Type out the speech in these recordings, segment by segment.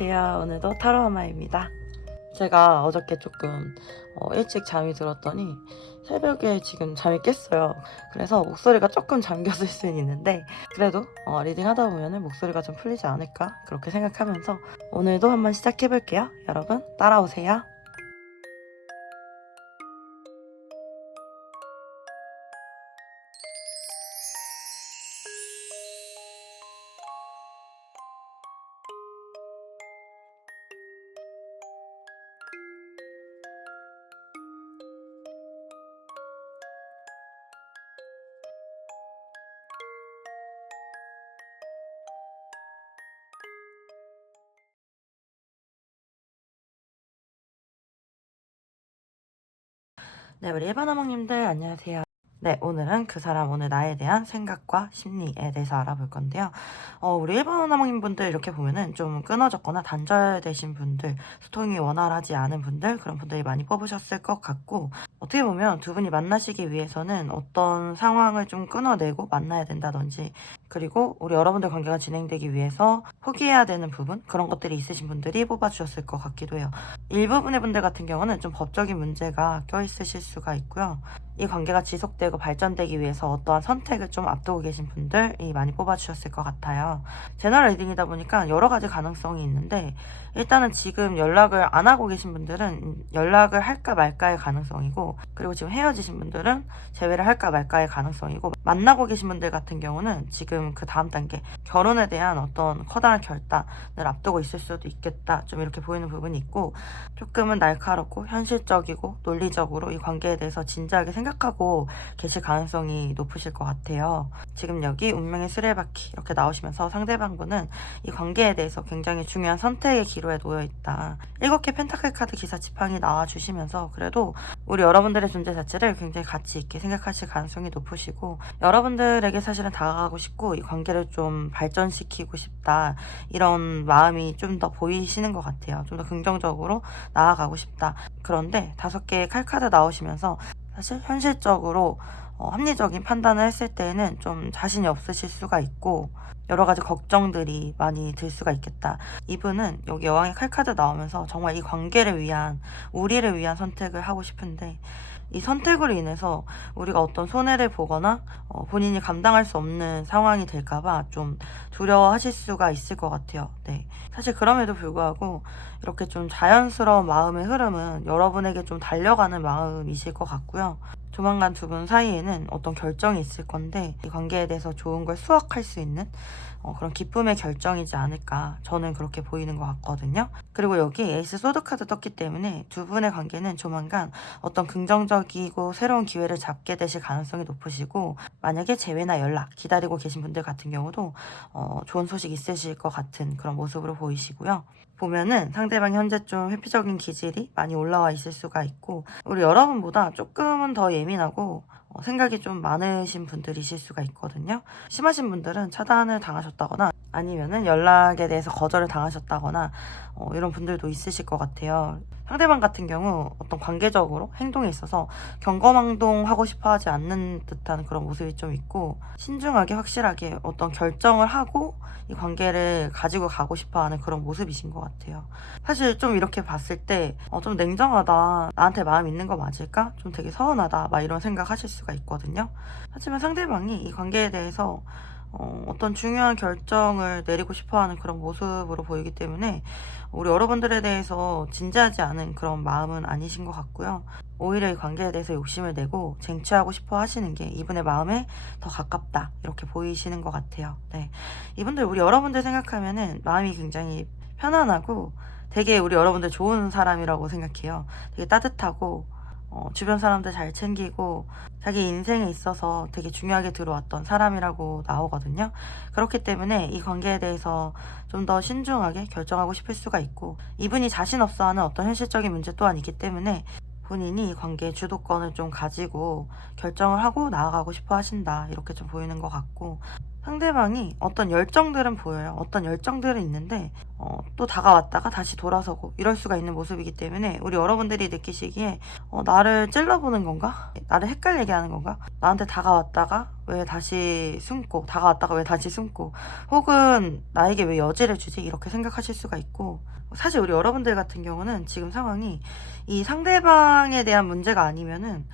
안녕하세요. 오늘도 타로마마입니다. 제가 어저께 조금 일찍 잠이 들었더니 새벽에 지금 잠이 깼어요. 그래서 목소리가 조금 잠겼을 수는 있는데 그래도 리딩 하다 보면 목소리가 좀 풀리지 않을까 그렇게 생각하면서 오늘도 한번 시작해볼게요. 여러분 따라오세요. 네, 우리 일반어멍님들 안녕하세요. 네, 오늘은 그 사람 오늘 나에 대한 생각과 심리에 대해서 알아볼 건데요. 우리 일반어멍님 분들 이렇게 보면은 좀 끊어졌거나 단절되신 분들, 소통이 원활하지 않은 분들, 그런 분들이 많이 뽑으셨을 것 같고, 어떻게 보면 두 분이 만나시기 위해서는 어떤 상황을 좀 끊어내고 만나야 된다든지, 그리고 우리 여러분들 관계가 진행되기 위해서 포기해야 되는 부분, 그런 것들이 있으신 분들이 뽑아주셨을 것 같기도 해요. 일부분의 분들 같은 경우는 좀 법적인 문제가 껴있으실 수가 있고요. 이 관계가 지속되고 발전되기 위해서 어떠한 선택을 좀 앞두고 계신 분들이 많이 뽑아주셨을 것 같아요. 제너럴 리딩이다 보니까 여러 가지 가능성이 있는데 일단은 지금 연락을 안 하고 계신 분들은 연락을 할까 말까의 가능성이고, 그리고 지금 헤어지신 분들은 재회를 할까 말까의 가능성이고, 만나고 계신 분들 같은 경우는 지금 그 다음 단계 결혼에 대한 어떤 커다란 결단을 앞두고 있을 수도 있겠다, 좀 이렇게 보이는 부분이 있고, 조금은 날카롭고 현실적이고 논리적으로 이 관계에 대해서 진지하게 생각하고 계실 가능성이 높으실 것 같아요. 지금 여기 운명의 수레바퀴 이렇게 나오시면서 상대방분은 이 관계에 대해서 굉장히 중요한 선택의 기로에 놓여 있다. 7개 펜타클 카드 기사 지팡이 나와주시면서 그래도 우리 여러분들의 존재 자체를 굉장히 가치 있게 생각하실 가능성이 높으시고, 여러분들에게 사실은 다가가고 싶고 이 관계를 좀 발전시키고 싶다, 이런 마음이 좀 더 보이시는 것 같아요. 좀 더 긍정적으로 나아가고 싶다. 그런데 5개의 칼카드 나오시면서 사실 현실적으로 합리적인 판단을 했을 때에는 좀 자신이 없으실 수가 있고 여러 가지 걱정들이 많이 들 수가 있겠다. 이분은 여기 여왕의 칼카드 나오면서 정말 이 관계를 위한, 우리를 위한 선택을 하고 싶은데 이 선택으로 인해서 우리가 어떤 손해를 보거나 본인이 감당할 수 없는 상황이 될까봐 좀 두려워하실 수가 있을 것 같아요. 네. 사실 그럼에도 불구하고 이렇게 좀 자연스러운 마음의 흐름은 여러분에게 좀 달려가는 마음이실 것 같고요. 조만간 두 분 사이에는 어떤 결정이 있을 건데 이 관계에 대해서 좋은 걸 수확할 수 있는 그런 기쁨의 결정이지 않을까, 저는 그렇게 보이는 것 같거든요. 그리고 여기 에이스 소드 카드 떴기 때문에 두 분의 관계는 조만간 어떤 긍정적이고 새로운 기회를 잡게 되실 가능성이 높으시고, 만약에 재회나 연락 기다리고 계신 분들 같은 경우도 좋은 소식 있으실 것 같은 그런 모습으로 보이시고요. 보면은 상대방이 현재 좀 회피적인 기질이 많이 올라와 있을 수가 있고, 우리 여러분보다 조금은 더 예민하고 생각이 좀 많으신 분들이실 수가 있거든요. 심하신 분들은 차단을 당하셨다거나 아니면은 연락에 대해서 거절을 당하셨다거나 이런 분들도 있으실 것 같아요. 상대방 같은 경우 어떤 관계적으로 행동에 있어서 경거망동하고 싶어 하지 않는 듯한 그런 모습이 좀 있고, 신중하게 확실하게 어떤 결정을 하고 이 관계를 가지고 가고 싶어 하는 그런 모습이신 것 같아요. 사실 좀 이렇게 봤을 때 좀 냉정하다, 나한테 마음 있는 거 맞을까? 좀 되게 서운하다, 막 이런 생각 하실 수가 있거든요. 하지만 상대방이 이 관계에 대해서 어떤 중요한 결정을 내리고 싶어 하는 그런 모습으로 보이기 때문에 우리 여러분들에 대해서 진지하지 않은 그런 마음은 아니신 것 같고요. 오히려 이 관계에 대해서 욕심을 내고 쟁취하고 싶어 하시는 게 이분의 마음에 더 가깝다, 이렇게 보이시는 것 같아요. 네. 이분들, 우리 여러분들 생각하면은 마음이 굉장히 편안하고 되게 우리 여러분들 좋은 사람이라고 생각해요. 되게 따뜻하고 주변 사람들 잘 챙기고 자기 인생에 있어서 되게 중요하게 들어왔던 사람이라고 나오거든요. 그렇기 때문에 이 관계에 대해서 좀 더 신중하게 결정하고 싶을 수가 있고, 이분이 자신 없어하는 어떤 현실적인 문제 또한 있기 때문에 본인이 이 관계의 주도권을 좀 가지고 결정을 하고 나아가고 싶어 하신다, 이렇게 좀 보이는 것 같고, 상대방이 어떤 열정들은 보여요. 어떤 열정들은 있는데 또 다가왔다가 다시 돌아서고 이럴 수가 있는 모습이기 때문에 우리 여러분들이 느끼시기에 나를 찔러보는 건가? 나를 헷갈리게 하는 건가? 나한테 다가왔다가 왜 다시 숨고 다가왔다가 왜 다시 숨고 혹은 나에게 왜 여지를 주지? 이렇게 생각하실 수가 있고 사실 우리 여러분들 같은 경우는 지금 상황이 이 상대방에 대한 문제가 아니면은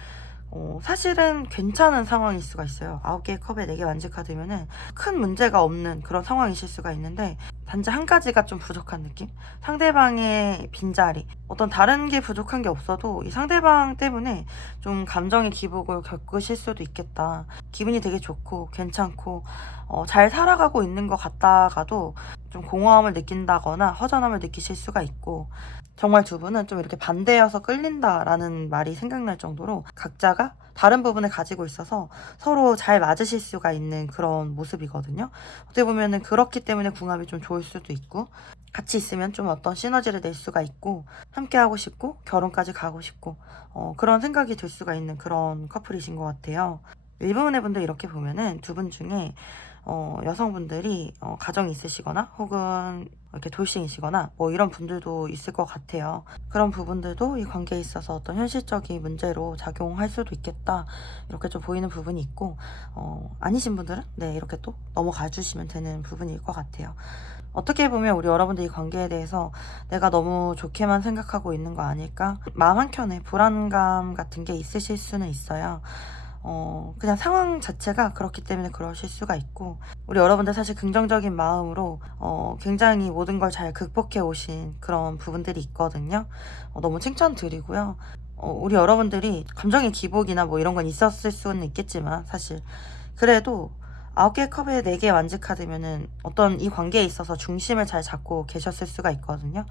사실은 괜찮은 상황일 수가 있어요. 9개의 컵에 4개 완지 카드면은 큰 문제가 없는 그런 상황이실 수가 있는데 단지 한 가지가 좀 부족한 느낌? 상대방의 빈자리. 어떤 다른 게 부족한 게 없어도 이 상대방 때문에 좀 감정의 기복을 겪으실 수도 있겠다. 기분이 되게 좋고 괜찮고 잘 살아가고 있는 것 같다가도 좀 공허함을 느낀다거나 허전함을 느끼실 수가 있고 정말 두 분은 좀 이렇게 반대여서 끌린다라는 말이 생각날 정도로 각자가 다른 부분을 가지고 있어서 서로 잘 맞으실 수가 있는 그런 모습이거든요. 어떻게 보면은 그렇기 때문에 궁합이 좀 좋을 수도 있고 같이 있으면 좀 어떤 시너지를 낼 수가 있고 함께 하고 싶고 결혼까지 가고 싶고 그런 생각이 들 수가 있는 그런 커플이신 것 같아요. 일부분의 분들 이렇게 보면은 두 분 중에 여성분들이 가정이 있으시거나 혹은 이렇게 돌싱이시거나 뭐 이런 분들도 있을 것 같아요. 그런 부분들도 이 관계에 있어서 어떤 현실적인 문제로 작용할 수도 있겠다. 이렇게 좀 보이는 부분이 있고 아니신 분들은 네 이렇게 또 넘어가 주시면 되는 부분일 것 같아요. 어떻게 보면 우리 여러분들 이 관계에 대해서 내가 너무 좋게만 생각하고 있는 거 아닐까? 마음 한켠에 불안감 같은 게 있으실 수는 있어요. 그냥 상황 자체가 그렇기 때문에 그러실 수가 있고, 우리 여러분들 사실 긍정적인 마음으로, 굉장히 모든 걸 잘 극복해 오신 그런 부분들이 있거든요. 너무 칭찬드리고요. 우리 여러분들이 감정의 기복이나 뭐 이런 건 있었을 수는 있겠지만, 사실. 그래도 9개 컵에 4개 완즈 카드면은 어떤 이 관계에 있어서 중심을 잘 잡고 계셨을 수가 있거든요.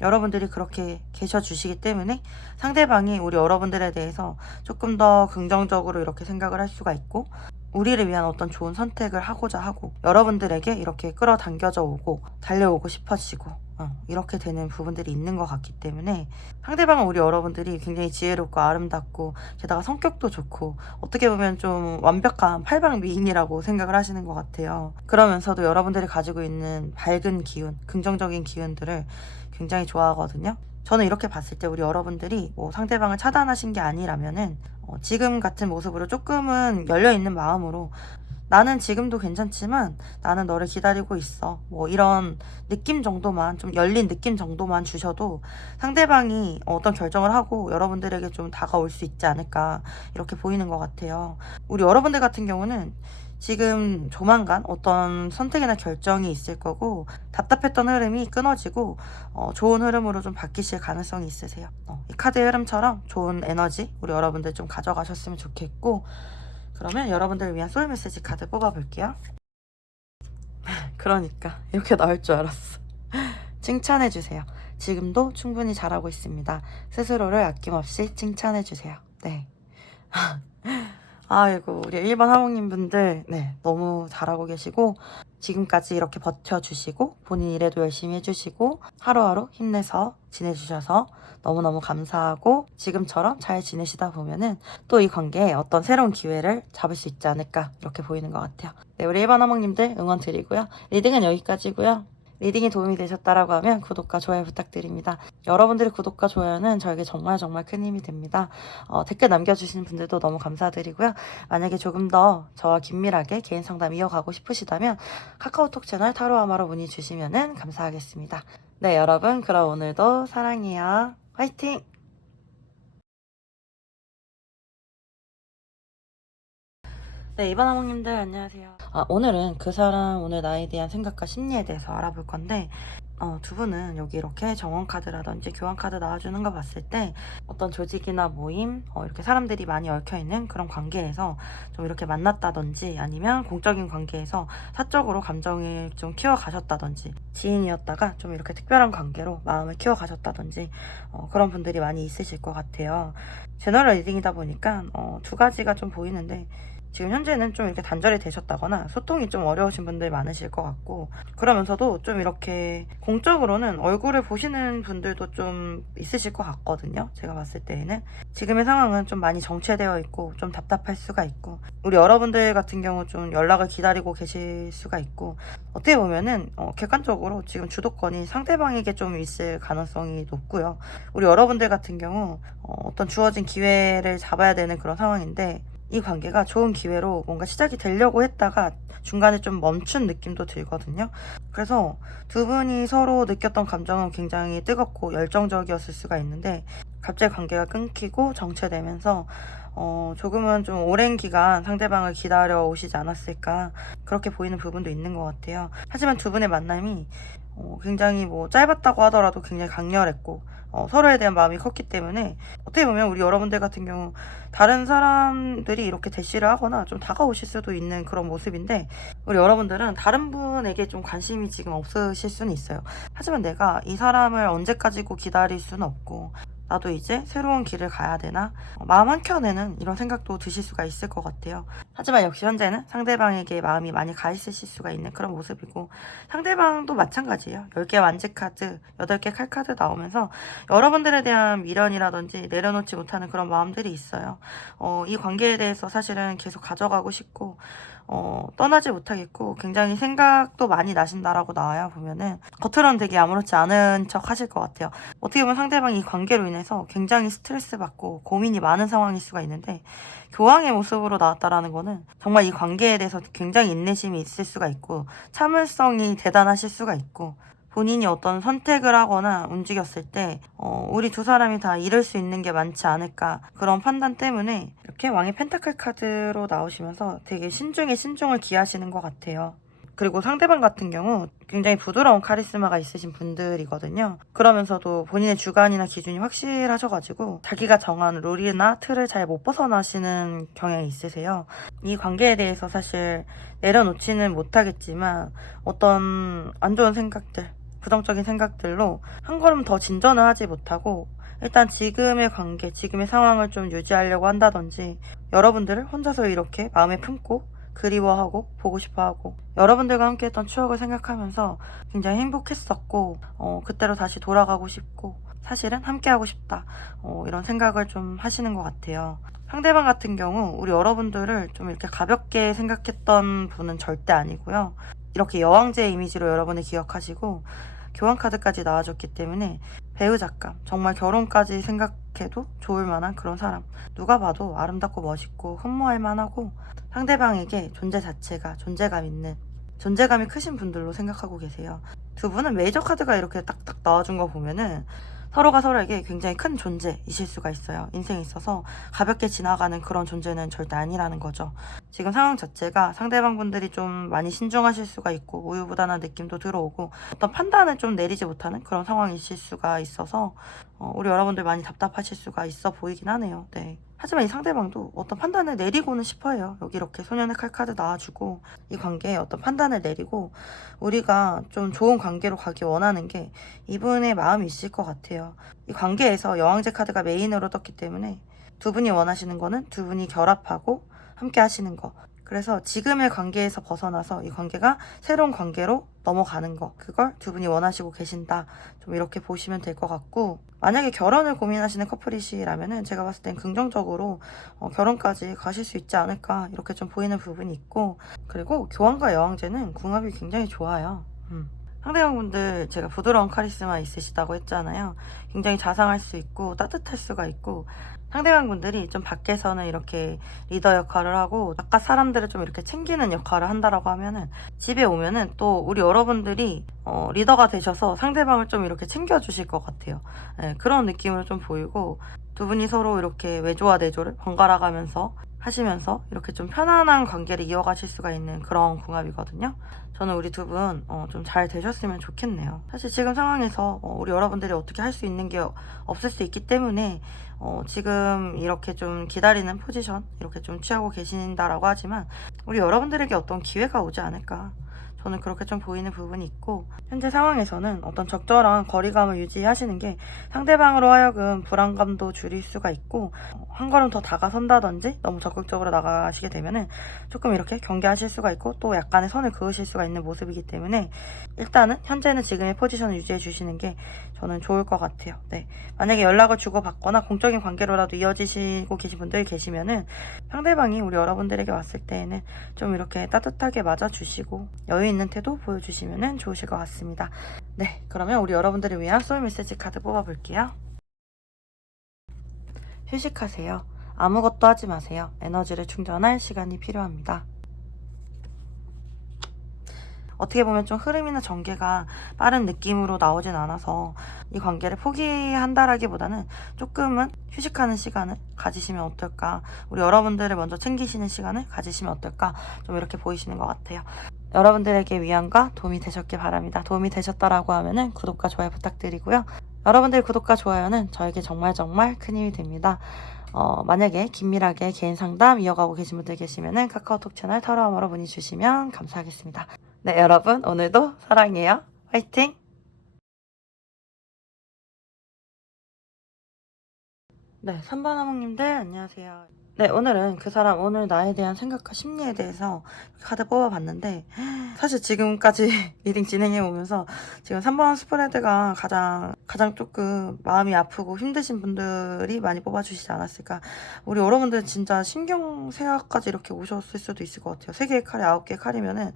여러분들이 그렇게 계셔주시기 때문에 상대방이 우리 여러분들에 대해서 조금 더 긍정적으로 이렇게 생각을 할 수가 있고 우리를 위한 어떤 좋은 선택을 하고자 하고 여러분들에게 이렇게 끌어당겨져 오고 달려오고 싶어지고 이렇게 되는 부분들이 있는 것 같기 때문에 상대방은 우리 여러분들이 굉장히 지혜롭고 아름답고 게다가 성격도 좋고 어떻게 보면 좀 완벽한 팔방미인이라고 생각을 하시는 것 같아요. 그러면서도 여러분들이 가지고 있는 밝은 기운, 긍정적인 기운들을 굉장히 좋아하거든요. 저는 이렇게 봤을 때 우리 여러분들이 뭐 상대방을 차단하신 게 아니라면은 지금 같은 모습으로 조금은 열려있는 마음으로 나는 지금도 괜찮지만 나는 너를 기다리고 있어. 뭐 이런 느낌 정도만 좀 열린 느낌 정도만 주셔도 상대방이 어떤 결정을 하고 여러분들에게 좀 다가올 수 있지 않을까 이렇게 보이는 것 같아요. 우리 여러분들 같은 경우는 지금 조만간 어떤 선택이나 결정이 있을 거고 답답했던 흐름이 끊어지고 좋은 흐름으로 좀 바뀌실 가능성이 있으세요. 이 카드의 흐름처럼 좋은 에너지 우리 여러분들 좀 가져가셨으면 좋겠고 그러면 여러분들을 위한 소울 메시지 카드 뽑아볼게요. 그러니까 이렇게 나올 줄 알았어. 칭찬해주세요. 지금도 충분히 잘하고 있습니다. 스스로를 아낌없이 칭찬해주세요. 네. 아이고 우리 1번 하모님 분들 네 너무 잘하고 계시고 지금까지 이렇게 버텨주시고 본인 일에도 열심히 해주시고 하루하루 힘내서 지내주셔서 너무너무 감사하고 지금처럼 잘 지내시다 보면은 또 이 관계에 어떤 새로운 기회를 잡을 수 있지 않을까 이렇게 보이는 것 같아요. 네 우리 1번 하모님들 응원 드리고요. 리딩은 여기까지고요. 리딩이 도움이 되셨다라고 하면 구독과 좋아요 부탁드립니다. 여러분들의 구독과 좋아요는 저에게 정말 정말 큰 힘이 됩니다. 댓글 남겨주시는 분들도 너무 감사드리고요. 만약에 조금 더 저와 긴밀하게 개인 상담 이어가고 싶으시다면 카카오톡 채널 타로아마로 문의 주시면 감사하겠습니다. 네 여러분 그럼 오늘도 사랑해요. 화이팅! 네, 이번 하모님들 안녕하세요. 오늘은 그 사람 오늘 나에 대한 생각과 심리에 대해서 알아볼 건데 두 분은 여기 이렇게 정원 카드라든지 교환 카드 나와주는 거 봤을 때 어떤 조직이나 모임 이렇게 사람들이 많이 얽혀있는 그런 관계에서 좀 이렇게 만났다든지 아니면 공적인 관계에서 사적으로 감정을 좀 키워가셨다든지 지인이었다가 좀 이렇게 특별한 관계로 마음을 키워가셨다든지 그런 분들이 많이 있으실 것 같아요. 제너럴 리딩이다 보니까 두 가지가 좀 보이는데 지금 현재는 좀 이렇게 단절이 되셨다거나 소통이 좀 어려우신 분들 많으실 것 같고, 그러면서도 좀 이렇게 공적으로는 얼굴을 보시는 분들도 좀 있으실 것 같거든요. 제가 봤을 때에는 지금의 상황은 좀 많이 정체되어 있고 좀 답답할 수가 있고, 우리 여러분들 같은 경우 좀 연락을 기다리고 계실 수가 있고, 어떻게 보면은 객관적으로 지금 주도권이 상대방에게 좀 있을 가능성이 높고요. 우리 여러분들 같은 경우 어떤 주어진 기회를 잡아야 되는 그런 상황인데, 이 관계가 좋은 기회로 뭔가 시작이 되려고 했다가 중간에 좀 멈춘 느낌도 들거든요. 그래서 두 분이 서로 느꼈던 감정은 굉장히 뜨겁고 열정적이었을 수가 있는데, 갑자기 관계가 끊기고 정체되면서 조금은 좀 오랜 기간 상대방을 기다려 오시지 않았을까, 그렇게 보이는 부분도 있는 것 같아요. 하지만 두 분의 만남이 굉장히 뭐 짧았다고 하더라도 굉장히 강렬했고, 서로에 대한 마음이 컸기 때문에 어떻게 보면 우리 여러분들 같은 경우 다른 사람들이 이렇게 대시를 하거나 좀 다가오실 수도 있는 그런 모습인데, 우리 여러분들은 다른 분에게 좀 관심이 지금 없으실 수는 있어요. 하지만 내가 이 사람을 언제까지고 기다릴 수는 없고, 나도 이제 새로운 길을 가야 되나, 마음 한켠에는 이런 생각도 드실 수가 있을 것 같아요. 하지만 역시 현재는 상대방에게 마음이 많이 가 있으실 수가 있는 그런 모습이고, 상대방도 마찬가지예요. 10개 완즈 카드, 8개 칼 카드 나오면서 여러분들에 대한 미련이라든지 내려놓지 못하는 그런 마음들이 있어요. 이 관계에 대해서 사실은 계속 가져가고 싶고, 떠나지 못하겠고, 굉장히 생각도 많이 나신다라고 나와요. 보면은 겉으로는 되게 아무렇지 않은 척 하실 것 같아요. 어떻게 보면 상대방이 이 관계로 인해서 굉장히 스트레스 받고 고민이 많은 상황일 수가 있는데, 교황의 모습으로 나왔다라는 거는 정말 이 관계에 대해서 굉장히 인내심이 있을 수가 있고 참을성이 대단하실 수가 있고, 본인이 어떤 선택을 하거나 움직였을 때 우리 두 사람이 다 잃을 수 있는 게 많지 않을까, 그런 판단 때문에 이렇게 왕의 펜타클 카드로 나오시면서 되게 신중에 신중을 기하시는 것 같아요. 그리고 상대방 같은 경우 굉장히 부드러운 카리스마가 있으신 분들이거든요. 그러면서도 본인의 주관이나 기준이 확실하셔가지고 자기가 정한 룰이나 틀을 잘 못 벗어나시는 경향이 있으세요. 이 관계에 대해서 사실 내려놓지는 못하겠지만 어떤 안 좋은 생각들, 부정적인 생각들로 한 걸음 더 진전을 하지 못하고, 일단 지금의 관계, 지금의 상황을 좀 유지하려고 한다든지, 여러분들을 혼자서 이렇게 마음에 품고 그리워하고 보고 싶어하고, 여러분들과 함께했던 추억을 생각하면서 굉장히 행복했었고, 그때로 다시 돌아가고 싶고, 사실은 함께하고 싶다, 이런 생각을 좀 하시는 것 같아요. 상대방 같은 경우 우리 여러분들을 좀 이렇게 가볍게 생각했던 분은 절대 아니고요. 이렇게 여왕제의 이미지로 여러분을 기억하시고 교환 카드까지 나와줬기 때문에 배우자감, 정말 결혼까지 생각해도 좋을 만한 그런 사람, 누가 봐도 아름답고 멋있고 흠모할 만하고, 상대방에게 존재 자체가 존재감 있는, 존재감이 크신 분들로 생각하고 계세요. 두 분은 메이저 카드가 이렇게 딱딱 나와준 거 보면은 서로가 서로에게 굉장히 큰 존재이실 수가 있어요. 인생에 있어서 가볍게 지나가는 그런 존재는 절대 아니라는 거죠. 지금 상황 자체가 상대방 분들이 좀 많이 신중하실 수가 있고 우유부단한 느낌도 들어오고 어떤 판단을 좀 내리지 못하는 그런 상황이실 수가 있어서 우리 여러분들 많이 답답하실 수가 있어 보이긴 하네요. 네. 하지만 이 상대방도 어떤 판단을 내리고는 싶어요. 여기 이렇게 소년의 칼 카드 나와주고 이 관계에 어떤 판단을 내리고 우리가 좀 좋은 관계로 가기 원하는 게 이분의 마음이 있을 것 같아요. 이 관계에서 여왕제 카드가 메인으로 떴기 때문에 두 분이 원하시는 거는 두 분이 결합하고 함께 하시는 거. 그래서 지금의 관계에서 벗어나서 이 관계가 새로운 관계로 넘어가는 거, 그걸 두 분이 원하시고 계신다, 좀 이렇게 보시면 될 것 같고, 만약에 결혼을 고민하시는 커플이시라면은 제가 봤을 땐 긍정적으로 결혼까지 가실 수 있지 않을까, 이렇게 좀 보이는 부분이 있고, 그리고 교황과 여왕제는 궁합이 굉장히 좋아요. 상대방분들 제가 부드러운 카리스마 있으시다고 했잖아요. 굉장히 자상할 수 있고 따뜻할 수가 있고, 상대방분들이 좀 밖에서는 이렇게 리더 역할을 하고 바깥 사람들을 좀 이렇게 챙기는 역할을 한다라고 하면은, 집에 오면은 또 우리 여러분들이 리더가 되셔서 상대방을 좀 이렇게 챙겨주실 것 같아요. 네, 그런 느낌을 좀 보이고, 두 분이 서로 이렇게 외조와 내조를 번갈아 가면서 하시면서 이렇게 좀 편안한 관계를 이어가실 수가 있는 그런 궁합이거든요. 저는 우리 두 분 좀 잘 되셨으면 좋겠네요. 사실 지금 상황에서 우리 여러분들이 어떻게 할 수 있는 게 없을 수 있기 때문에 지금 이렇게 좀 기다리는 포지션 이렇게 좀 취하고 계신다라고 하지만, 우리 여러분들에게 어떤 기회가 오지 않을까, 저는 그렇게 좀 보이는 부분이 있고, 현재 상황에서는 어떤 적절한 거리감을 유지하시는 게 상대방으로 하여금 불안감도 줄일 수가 있고, 한 걸음 더 다가선다든지 너무 적극적으로 나가시게 되면은 조금 이렇게 경계하실 수가 있고, 또 약간의 선을 그으실 수가 있는 모습이기 때문에 일단은 현재는 지금의 포지션을 유지해 주시는 게 저는 좋을 것 같아요. 네. 만약에 연락을 주고받거나 공적인 관계로라도 이어지시고 계신 분들이 계시면은 상대방이 우리 여러분들에게 왔을 때에는 좀 이렇게 따뜻하게 맞아주시고 여유 있는 태도 보여주시면 좋으실 것 같습니다. 네, 그러면 우리 여러분들을 위한 소울 메시지 카드 뽑아볼게요. 휴식하세요. 아무것도 하지 마세요. 에너지를 충전할 시간이 필요합니다. 어떻게 보면 좀 흐름이나 전개가 빠른 느낌으로 나오진 않아서 이 관계를 포기한다라기보다는 조금은 휴식하는 시간을 가지시면 어떨까, 우리 여러분들을 먼저 챙기시는 시간을 가지시면 어떨까, 좀 이렇게 보이시는 것 같아요. 여러분들에게 위안과 도움이 되셨길 바랍니다. 도움이 되셨다라고 하면은 구독과 좋아요 부탁드리고요. 여러분들의 구독과 좋아요는 저에게 정말 큰 힘이 됩니다. 만약에 긴밀하게 개인 상담 이어가고 계신 분들 계시면은 카카오톡 채널 터러움으로 문의 주시면 감사하겠습니다. 네, 여러분 오늘도 사랑해요. 화이팅! 네, 3번 어머님들 안녕하세요. 네, 오늘은 그 사람 오늘 나에 대한 생각과 심리에 대해서 카드 뽑아봤는데, 사실 지금까지 리딩 진행해 오면서 지금 3번 스프레드가 가장 조금 마음이 아프고 힘드신 분들이 많이 뽑아주시지 않았을까. 우리 여러분들 진짜 신경쇠약까지 이렇게 오셨을 수도 있을 것 같아요. 3개의 칼이 9개의 칼이면은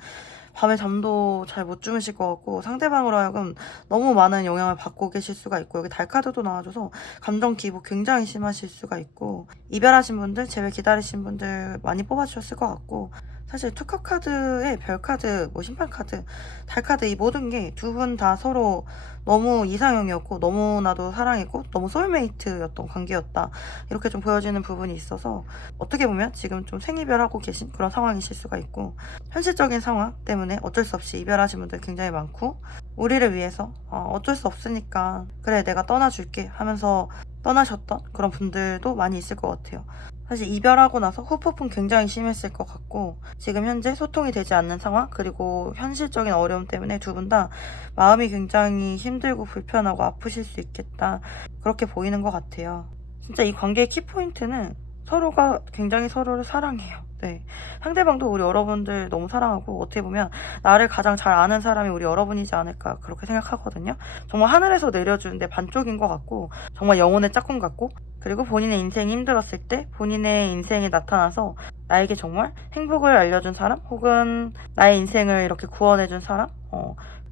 밤에 잠도 잘 못 주무실 것 같고, 상대방으로 하여금 너무 많은 영향을 받고 계실 수가 있고, 여기 달카드도 나와줘서 감정 기복 굉장히 심하실 수가 있고, 이별하신 분들, 재회 기다리신 분들 많이 뽑아주셨을 것 같고, 사실 투컵 카드에 별 카드, 뭐 심판 카드, 달 카드, 이 모든 게 두 분 다 서로 너무 이상형이었고 너무나도 사랑했고 너무 소울메이트였던 관계였다, 이렇게 좀 보여지는 부분이 있어서 어떻게 보면 지금 좀 생이별하고 계신 그런 상황이실 수가 있고, 현실적인 상황 때문에 어쩔 수 없이 이별하신 분들 굉장히 많고, 우리를 위해서 어쩔 수 없으니까 그래 내가 떠나줄게 하면서 떠나셨던 그런 분들도 많이 있을 것 같아요. 사실 이별하고 나서 후폭풍 굉장히 심했을 것 같고, 지금 현재 소통이 되지 않는 상황, 그리고 현실적인 어려움 때문에 두 분 다 마음이 굉장히 힘들고 불편하고 아프실 수 있겠다, 그렇게 보이는 것 같아요. 진짜 이 관계의 키포인트는 서로가 굉장히 서로를 사랑해요. 네. 상대방도 우리 여러분들 너무 사랑하고, 어떻게 보면 나를 가장 잘 아는 사람이 우리 여러분이지 않을까, 그렇게 생각하거든요. 정말 하늘에서 내려준 내 반쪽인 것 같고, 정말 영혼의 짝꿍 같고, 그리고 본인의 인생이 힘들었을 때 본인의 인생에 나타나서 나에게 정말 행복을 알려준 사람, 혹은 나의 인생을 이렇게 구원해준 사람,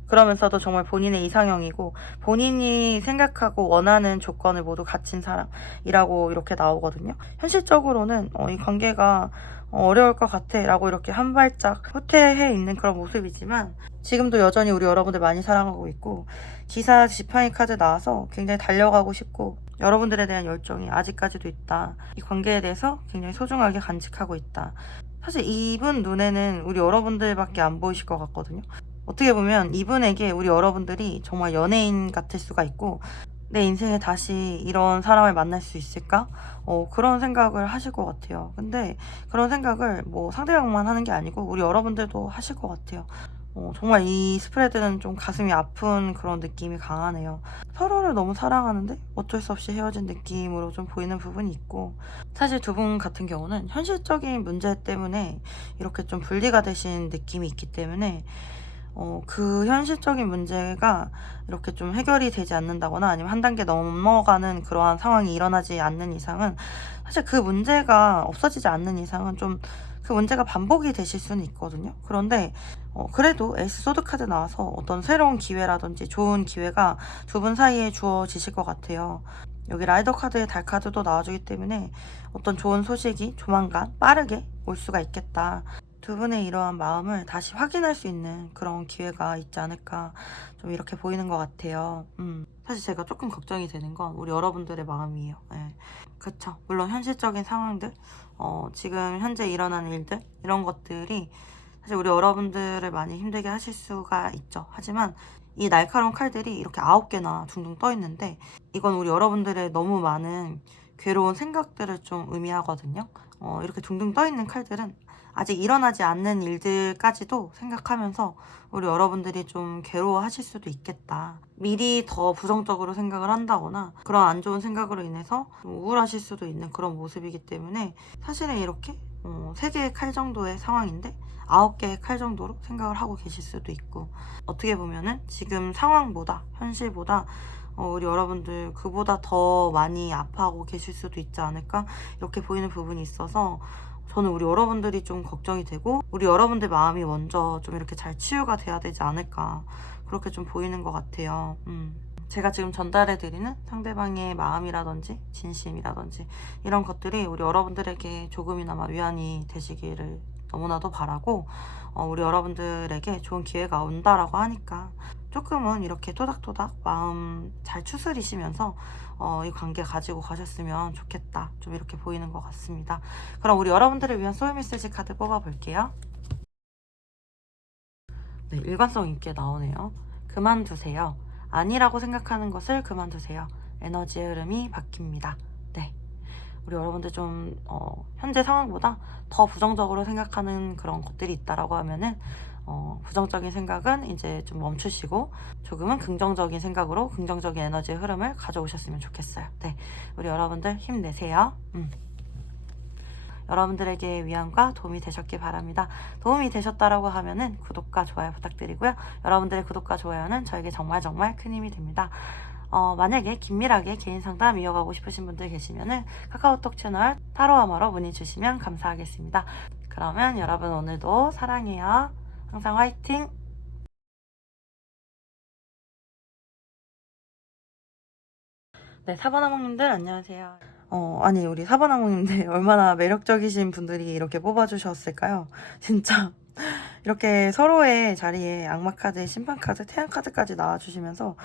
그러면서도 정말 본인의 이상형이고 본인이 생각하고 원하는 조건을 모두 갖춘 사람이라고 이렇게 나오거든요. 현실적으로는 이 관계가 어려울 것 같아 라고 이렇게 한 발짝 후퇴해 있는 그런 모습이지만, 지금도 여전히 우리 여러분들 많이 사랑하고 있고, 기사 지팡이 카드 나와서 굉장히 달려가고 싶고 여러분들에 대한 열정이 아직까지도 있다, 이 관계에 대해서 굉장히 소중하게 간직하고 있다. 사실 이분 눈에는 우리 여러분들밖에 안 보이실 것 같거든요. 어떻게 보면 이분에게 우리 여러분들이 정말 연예인 같을 수가 있고, 내 인생에 다시 이런 사람을 만날 수 있을까? 그런 생각을 하실 것 같아요. 근데 그런 생각을 뭐 상대방만 하는 게 아니고 우리 여러분들도 하실 것 같아요. 정말 이 스프레드는 좀 가슴이 아픈 그런 느낌이 강하네요. 서로를 너무 사랑하는데 어쩔 수 없이 헤어진 느낌으로 좀 보이는 부분이 있고, 사실 두 분 같은 경우는 현실적인 문제 때문에 이렇게 좀 분리가 되신 느낌이 있기 때문에, 그 현실적인 문제가 이렇게 좀 해결이 되지 않는다거나 아니면 한 단계 넘어가는 그러한 상황이 일어나지 않는 이상은, 사실 그 문제가 없어지지 않는 이상은 좀 그 문제가 반복이 되실 수는 있거든요. 그런데 그래도 에이스 소드 카드 나와서 어떤 새로운 기회라든지 좋은 기회가 두 분 사이에 주어지실 것 같아요. 여기 라이더 카드의 달 카드도 나와주기 때문에 어떤 좋은 소식이 조만간 빠르게 올 수가 있겠다, 두 분의 이러한 마음을 다시 확인할 수 있는 그런 기회가 있지 않을까, 좀 이렇게 보이는 것 같아요. 사실 제가 조금 걱정이 되는 건 우리 여러분들의 마음이에요. 네. 그쵸. 물론 현실적인 상황들, 지금 현재 일어나는 일들, 이런 것들이 사실 우리 여러분들을 많이 힘들게 하실 수가 있죠. 하지만 이 날카로운 칼들이 이렇게 9개나 둥둥 떠 있는데, 이건 우리 여러분들의 너무 많은 괴로운 생각들을 좀 의미하거든요. 이렇게 둥둥 떠 있는 칼들은 아직 일어나지 않는 일들까지도 생각하면서 우리 여러분들이 좀 괴로워하실 수도 있겠다. 미리 더 부정적으로 생각을 한다거나 그런 안 좋은 생각으로 인해서 좀 우울하실 수도 있는 그런 모습이기 때문에 사실은 이렇게 3개의 칼 정도의 상황인데 9개의 칼 정도로 생각을 하고 계실 수도 있고, 어떻게 보면은 지금 상황보다 현실보다 우리 여러분들 그보다 더 많이 아파하고 계실 수도 있지 않을까 이렇게 보이는 부분이 있어서 저는 우리 여러분들이 좀 걱정이 되고 우리 여러분들 마음이 먼저 좀 이렇게 잘 치유가 돼야 되지 않을까 그렇게 좀 보이는 것 같아요. 제가 지금 전달해드리는 상대방의 마음이라든지 진심이라든지 이런 것들이 우리 여러분들에게 조금이나마 위안이 되시기를 너무나도 바라고, 우리 여러분들에게 좋은 기회가 온다라고 하니까 조금은 이렇게 토닥토닥 마음 잘 추스리시면서 이 관계 가지고 가셨으면 좋겠다, 좀 이렇게 보이는 것 같습니다. 그럼 우리 여러분들을 위한 소울 메시지 카드 뽑아볼게요. 네, 일관성 있게 나오네요. 그만두세요. 아니라고 생각하는 것을 그만두세요. 에너지의 흐름이 바뀝니다. 네, 우리 여러분들 좀 현재 상황보다 더 부정적으로 생각하는 그런 것들이 있다라고 하면은 부정적인 생각은 이제 좀 멈추시고 조금은 긍정적인 생각으로 긍정적인 에너지의 흐름을 가져오셨으면 좋겠어요. 네, 우리 여러분들 힘내세요. 여러분들에게 위안과 도움이 되셨길 바랍니다. 도움이 되셨다라고 하면은 구독과 좋아요 부탁드리고요. 여러분들의 구독과 좋아요는 저에게 정말 큰 힘이 됩니다. 만약에 긴밀하게 개인 상담 이어가고 싶으신 분들 계시면은 카카오톡 채널 타로아마로 문의 주시면 감사하겠습니다. 그러면 여러분 오늘도 사랑해요. 항상 화이팅! 네, 사바나몽님들 안녕하세요. 아니 우리 사바나몽님들 얼마나 매력적이신 분들이 이렇게 뽑아주셨을까요? 진짜 이렇게 서로의 자리에 악마 카드, 심판 카드, 태양 카드까지 나와주시면서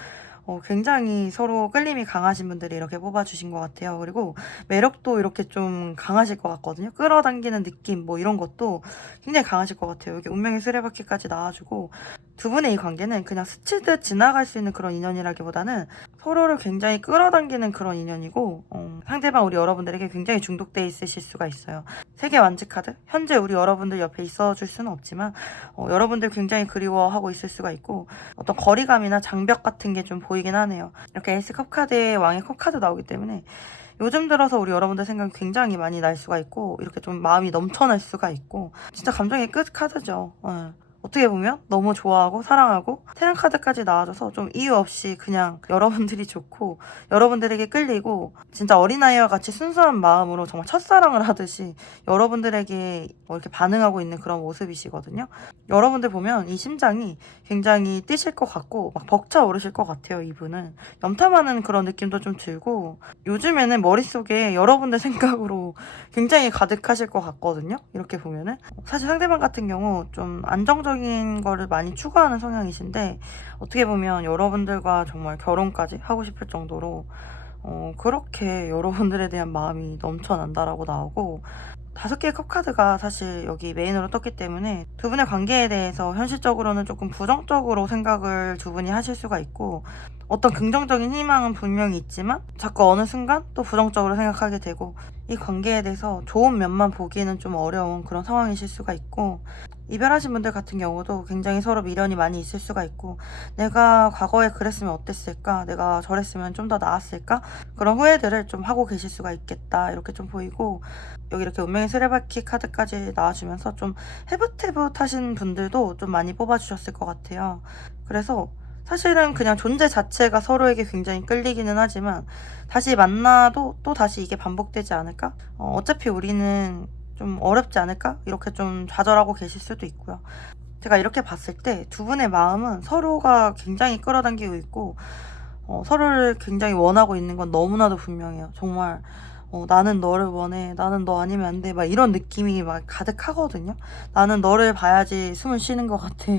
굉장히 서로 끌림이 강하신 분들이 이렇게 뽑아주신 것 같아요. 그리고 매력도 이렇게 좀 강하실 것 같거든요. 끌어당기는 느낌 뭐 이런 것도 굉장히 강하실 것 같아요. 여기 운명의 수레바퀴까지 나와주고 두 분의 이 관계는 그냥 스치듯 지나갈 수 있는 그런 인연이라기보다는 서로를 굉장히 끌어당기는 그런 인연이고, 상대방 우리 여러분들에게 굉장히 중독돼 있으실 수가 있어요. 세계 완지 카드, 현재 우리 여러분들 옆에 있어줄 수는 없지만 여러분들 굉장히 그리워하고 있을 수가 있고, 어떤 거리감이나 장벽 같은 게 좀 보이긴 하네요. 이렇게 에이스 컵 카드에 왕의 컵 카드 나오기 때문에 요즘 들어서 우리 여러분들 생각 굉장히 많이 날 수가 있고, 이렇게 좀 마음이 넘쳐날 수가 있고, 진짜 감정의 끝 카드죠. 어떻게 보면 너무 좋아하고 사랑하고 태양 카드까지 나와줘서 좀 이유 없이 그냥 여러분들이 좋고 여러분들에게 끌리고 진짜 어린아이와 같이 순수한 마음으로 정말 첫사랑을 하듯이 여러분들에게 이렇게 반응하고 있는 그런 모습이시거든요. 여러분들 보면 이 심장이 굉장히 뛰실 것 같고 막 벅차오르실 것 같아요. 이분은 염탐하는 그런 느낌도 좀 들고 요즘에는 머릿속에 여러분들 생각으로 굉장히 가득하실 것 같거든요. 이렇게 보면은 사실 상대방 같은 경우 좀 안정적인 거를 많이 추구하는 성향이신데 어떻게 보면 여러분들과 정말 결혼까지 하고 싶을 정도로 그렇게 여러분들에 대한 마음이 넘쳐난다라고 나오고, 5개의 컵카드가 사실 여기 메인으로 떴기 때문에 두 분의 관계에 대해서 현실적으로는 조금 부정적으로 생각을 두 분이 하실 수가 있고, 어떤 긍정적인 희망은 분명히 있지만 자꾸 어느 순간 또 부정적으로 생각하게 되고 이 관계에 대해서 좋은 면만 보기에는 좀 어려운 그런 상황이실 수가 있고, 이별하신 분들 같은 경우도 굉장히 서로 미련이 많이 있을 수가 있고, 내가 과거에 그랬으면 어땠을까, 내가 저랬으면 좀 더 나았을까, 그런 후회들을 좀 하고 계실 수가 있겠다 이렇게 좀 보이고, 여기 이렇게 운명의 수레바퀴 카드까지 나와주면서 좀 헤붓헤붓하신 분들도 좀 많이 뽑아주셨을 것 같아요. 그래서 사실은 그냥 존재 자체가 서로에게 굉장히 끌리기는 하지만 다시 만나도 또 다시 이게 반복되지 않을까? 어차피 우리는 좀 어렵지 않을까? 이렇게 좀 좌절하고 계실 수도 있고요. 제가 이렇게 봤을 때 두 분의 마음은 서로가 굉장히 끌어당기고 있고 서로를 굉장히 원하고 있는 건 너무나도 분명해요. 정말 나는 너를 원해, 나는 너 아니면 안 돼, 막 이런 느낌이 막 가득하거든요. 나는 너를 봐야지 숨을 쉬는 것 같아.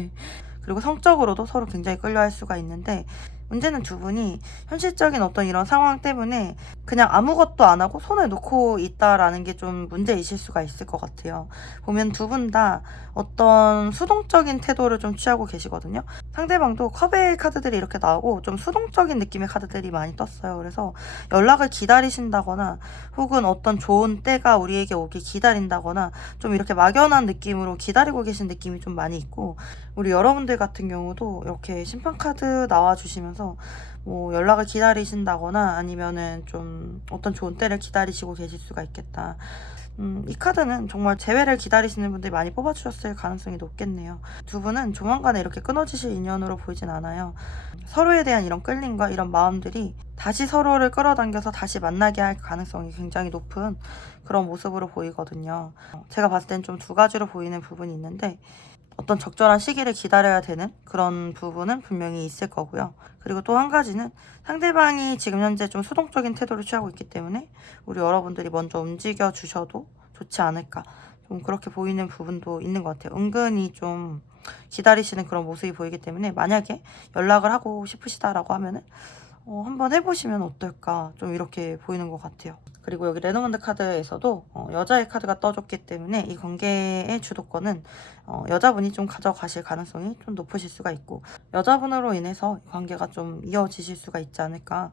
그리고 성적으로도 서로 굉장히 끌려할 수가 있는데 문제는 두 분이 현실적인 어떤 이런 상황 때문에 그냥 아무것도 안 하고 손을 놓고 있다라는 게 좀 문제이실 수가 있을 것 같아요. 보면 두 분 다 어떤 수동적인 태도를 좀 취하고 계시거든요. 상대방도 컵의 카드들이 이렇게 나오고 좀 수동적인 느낌의 카드들이 많이 떴어요. 그래서 연락을 기다리신다거나 혹은 어떤 좋은 때가 우리에게 오길 기다린다거나 좀 이렇게 막연한 느낌으로 기다리고 계신 느낌이 좀 많이 있고, 우리 여러분들 같은 경우도 이렇게 심판카드 나와주시면서 뭐 연락을 기다리신다거나 아니면은 좀 어떤 좋은 때를 기다리시고 계실 수가 있겠다. 이 카드는 정말 재회를 기다리시는 분들이 많이 뽑아주셨을 가능성이 높겠네요. 두 분은 조만간에 이렇게 끊어지실 인연으로 보이진 않아요. 서로에 대한 이런 끌림과 이런 마음들이 다시 서로를 끌어당겨서 다시 만나게 할 가능성이 굉장히 높은 그런 모습으로 보이거든요. 제가 봤을 땐 좀 두 가지로 보이는 부분이 있는데, 어떤 적절한 시기를 기다려야 되는 그런 부분은 분명히 있을 거고요. 그리고 또 한 가지는 상대방이 지금 현재 좀 수동적인 태도를 취하고 있기 때문에 우리 여러분들이 먼저 움직여 주셔도 좋지 않을까, 좀 그렇게 보이는 부분도 있는 것 같아요. 은근히 좀 기다리시는 그런 모습이 보이기 때문에 만약에 연락을 하고 싶으시다라고 하면은 한번 해보시면 어떨까, 좀 이렇게 보이는 것 같아요. 그리고 여기 레노먼드 카드에서도 여자의 카드가 떠줬기 때문에 이 관계의 주도권은 여자분이 좀 가져가실 가능성이 좀 높으실 수가 있고, 여자분으로 인해서 관계가 좀 이어지실 수가 있지 않을까,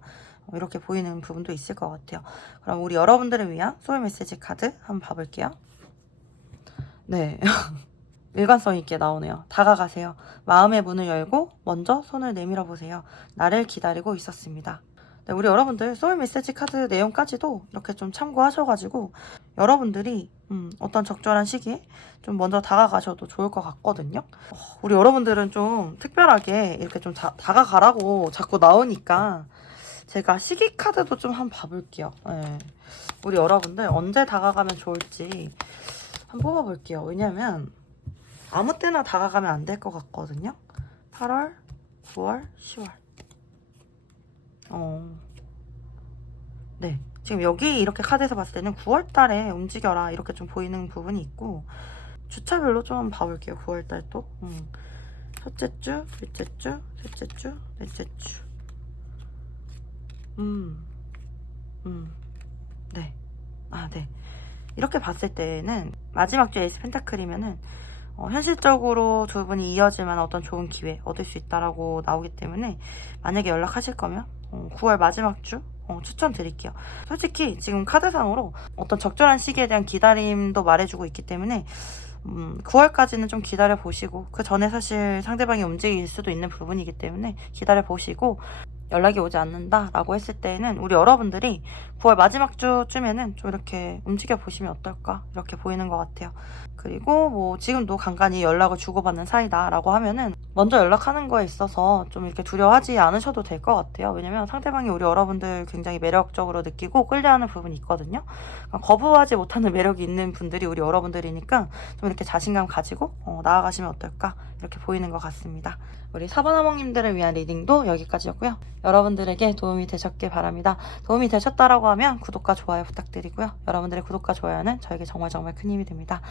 이렇게 보이는 부분도 있을 것 같아요. 그럼 우리 여러분들을 위한 소울 메시지 카드 한번 봐볼게요. 네. 일관성 있게 나오네요. 다가가세요. 마음의 문을 열고 먼저 손을 내밀어 보세요. 나를 기다리고 있었습니다. 네, 우리 여러분들 소울 메시지 카드 내용까지도 이렇게 좀 참고하셔가지고 여러분들이 어떤 적절한 시기에 좀 먼저 다가가셔도 좋을 것 같거든요. 우리 여러분들은 좀 특별하게 이렇게 좀 다가가라고 자꾸 나오니까 제가 시기 카드도 좀 한번 봐볼게요. 네. 우리 여러분들 언제 다가가면 좋을지 한번 뽑아볼게요. 왜냐면 아무 때나 다가가면 안 될 것 같거든요. 8월, 9월, 10월. 네. 지금 여기 이렇게 카드에서 봤을 때는 9월 달에 움직여라 이렇게 좀 보이는 부분이 있고, 주차별로 좀 봐볼게요. 9월 달도. 첫째 주, 둘째 주, 셋째 주, 넷째 주. 네. 아, 네. 이렇게 봤을 때는 마지막 주 에이스 펜타클이면은 현실적으로 두 분이 이어질 만한 어떤 좋은 기회 얻을 수 있다라고 나오기 때문에 만약에 연락하실 거면 9월 마지막 주 추천드릴게요. 솔직히 지금 카드상으로 어떤 적절한 시기에 대한 기다림도 말해주고 있기 때문에 9월까지는 좀 기다려 보시고, 그 전에 사실 상대방이 움직일 수도 있는 부분이기 때문에 기다려 보시고, 연락이 오지 않는다라고 했을 때는 우리 여러분들이 9월 마지막 주쯤에는 좀 이렇게 움직여 보시면 어떨까, 이렇게 보이는 것 같아요. 그리고 뭐 지금도 간간히 연락을 주고받는 사이다라고 하면은 먼저 연락하는 거에 있어서 좀 이렇게 두려워하지 않으셔도 될 것 같아요. 왜냐면 상대방이 우리 여러분들 굉장히 매력적으로 느끼고 끌려하는 부분이 있거든요. 거부하지 못하는 매력이 있는 분들이 우리 여러분들이니까 좀 이렇게 자신감 가지고 나아가시면 어떨까, 이렇게 보이는 것 같습니다. 우리 사번아몽님들을 위한 리딩도 여기까지였고요. 여러분들에게 도움이 되셨길 바랍니다. 도움이 되셨다라고 하면 구독과 좋아요 부탁드리고요. 여러분들의 구독과 좋아요는 저에게 정말 큰 힘이 됩니다.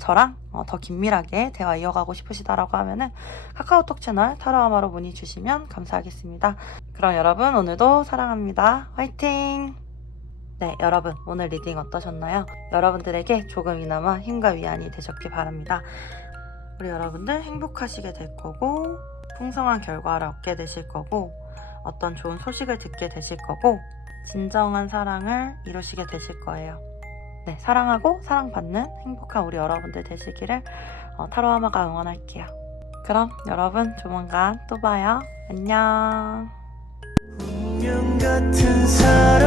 저랑 더 긴밀하게 대화 이어가고 싶으시다라고 하면은 카카오톡 채널 타로아마로 문의 주시면 감사하겠습니다. 그럼 여러분, 오늘도 사랑합니다. 화이팅! 네, 여러분 오늘 리딩 어떠셨나요? 여러분들에게 조금이나마 힘과 위안이 되셨길 바랍니다. 우리 여러분들 행복하시게 될 거고, 풍성한 결과를 얻게 되실 거고, 어떤 좋은 소식을 듣게 되실 거고, 진정한 사랑을 이루시게 되실 거예요. 네, 사랑하고 사랑받는 행복한 우리 여러분들 되시기를 타로아마가 응원할게요. 그럼 여러분 조만간 또 봐요. 안녕. 운명 같은 사랑